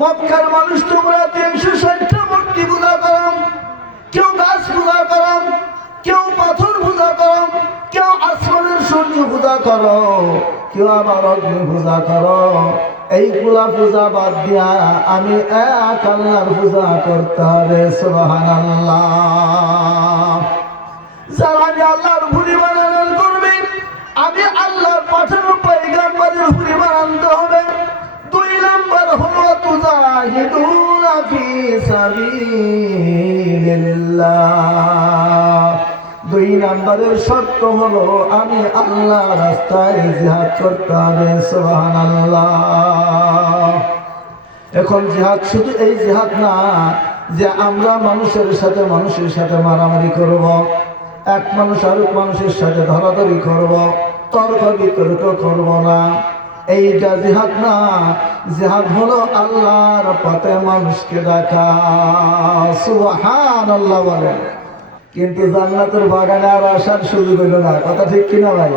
মক্কার মানুষ তোমরা তিনশো ষাটটা মূর্তি পূজা করো। কেউ গাছ পূজা করো, কেউ পাথর পূজা করো, কেউ আসমানের সূর্য পূজা করো, কেউ আবার অগ্নি পূজা করো। এইগুলা পূজা বাদ দিয়া আমি এক আল্লাহর পূজা করতে হবে, সুবহানাল্লাহ। তুজাহিদুনা ফি সাবিলিল্লাহ দুই নাম্বারের শর্ত হলো, আমি আল্লাহ রাস্তায় জিহাদ করতে হবে এখন জিহাদ শুধু এই জিহাদ না, যে আমরা মানুষের সাথে মানুষের সাথে মারামারি করব, এক মানুষ আরেক মানুষের সাথে ধরাধরি করব, তর্ক বিতর্ক করব না। এইটা জিহাদ না, জিহাদ হলো আল্লাহর পথে মানুষকে ডাকা সুবহান আল্লাহ বলে। কিন্তু জান্নাতের বাগানে আর আসার সুযোগ হইল না, কথা ঠিক কিনা ভাই?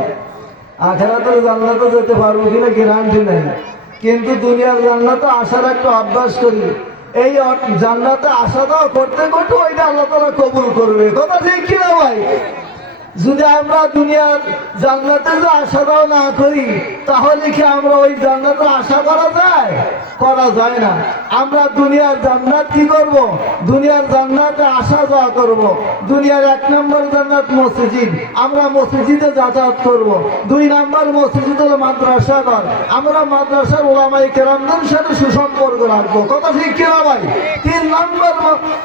আখেরাতের জান্নাতে যেতে পারব কিনা গ্যারান্টি নেই। কিন্তু দুনিয়ার জান্নাতে আসার একটা অভ্যাস করি, এই জান্নাতে আসা দাওয়া করতে করতে ওইটা আল্লাহ তালা কবুল করবে, কথা ঠিক কিনা ভাই? যদি আমরা দুনিয়ার জান্নাতে যে আশা দাও না করি, তাহলে কি আমরা ওই জান্নাতে আশা করা যায়? করা যায় না। আমরা দুনিয়ার জান্নাত কি করব? দুনিয়ার জান্নাতে আসা যাওয়া করব, দুনিয়ার এক নম্বর জান্নাত মসজিদ। আমরা মসজিদে যাতায়াত করব। দুই নম্বর মসজিদ হলো মাদ্রাসা ঘর। আমরা মাদ্রাসার ওলামাই কেরামদের সাথে সুসম্পর্ক রাখব। কথা ঠিক কিনা ভাই? তিন নম্বর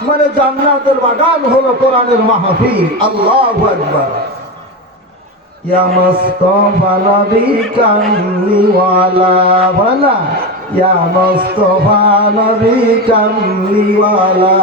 মানে জান্নাতের বাগান হলো কোরআনের মাহফিল। আল্লাহ يا مصطفى نبيك ولا ولا يا مصطفى نبيك ولا